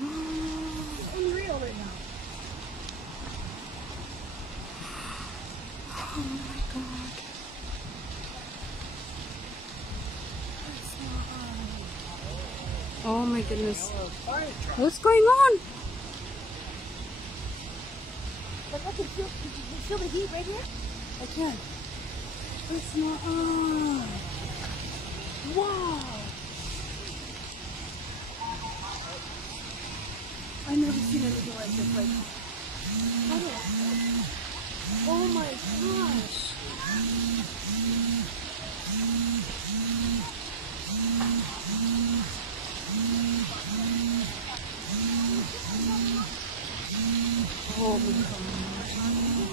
It's unreal right now. Oh my god. Oh my goodness. What's going on? Like I can feel the heat right here. I can. It's not on. Wow. I never seen anything like this. Like, how do I? Oh my gosh. Oh my god.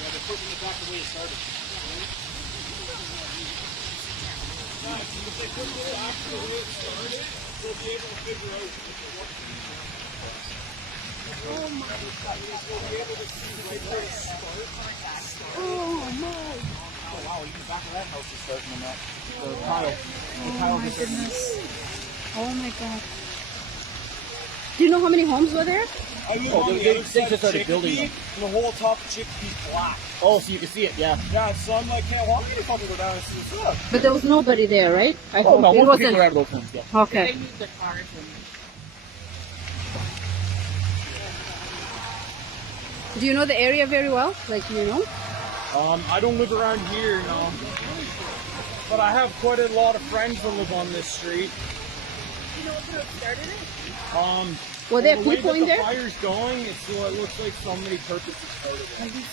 Yeah, they're pushing it back the way it started. Nice. If they push it back the way it started, they'll be able to figure out what. Oh my. They'll be able to see right where it starts. Oh my. Oh wow, even back of that house is starting on that. The tile. The Oh tile my is goodness. Oh my god. Do you know how many homes were there? I live Oh, on they- the other they side just of started building Chickpea, and the whole top of Chickpea's black. Oh, so you can see it, yeah. Yeah, so I'm like, can't walk any fucking go down and see what's up. But there was nobody there, right? I Oh, hope no, it most people wasn't. are out of those homes, yeah. Okay. Do you know the area very well? Like, you know? I don't live around here, no. But I have quite a lot of friends that live on this street. You know what could have started it? Were there the way people that in the there? fire's going, it looks like somebody purposely started it.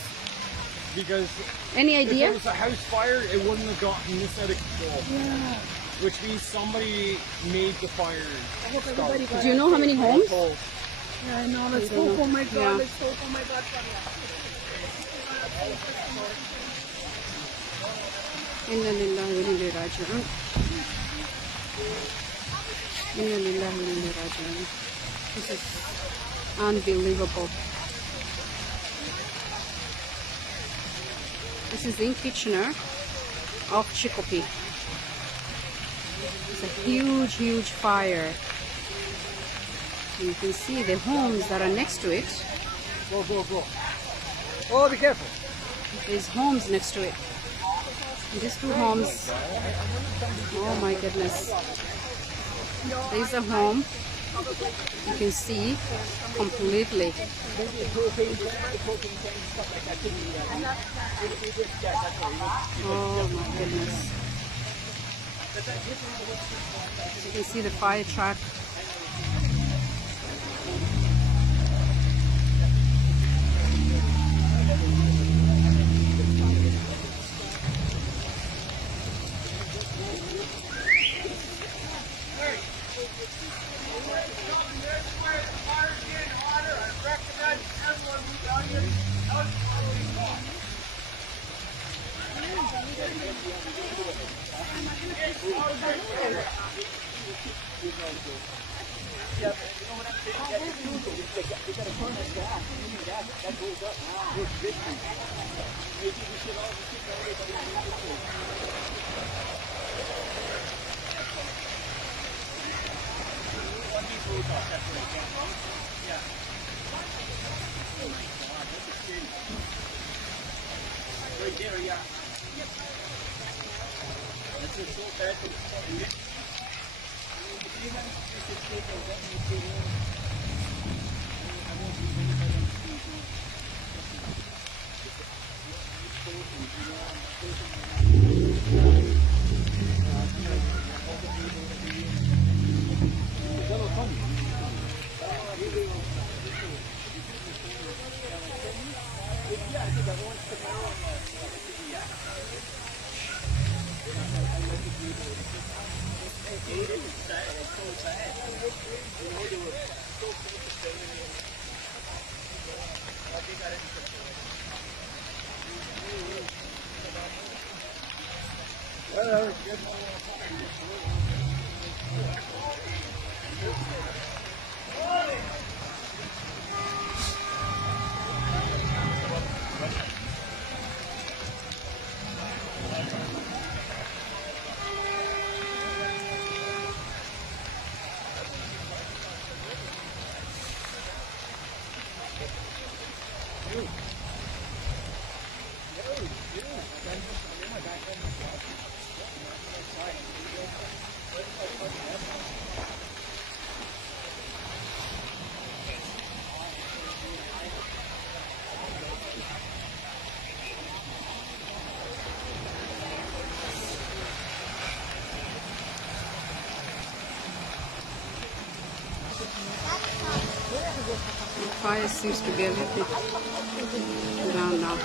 Because Any if idea? it was a house fire, it wouldn't have gotten this out of control. Yeah. Which means somebody made the fire. I hope everybody got Do you know how many homes? Oh, Yeah, I know. Let's I don't hope. know. Oh my god. Yeah. Let's hope. Oh my god. Inna lillahi wa inna ilaihi raji'un. Inna lillahi wa inna ilaihi raji'un. This is unbelievable. This is in Kitchener of Chicopee. It's a huge, huge fire. You can see the homes that are next to it. Go, go, go. Oh, be careful. There's homes next to it. And these two homes, oh my goodness. There's a home, you can see completely. Oh my goodness. You can see the fire truck. right there, yeah. This is so bad for the The fire seems to be a little bit down now.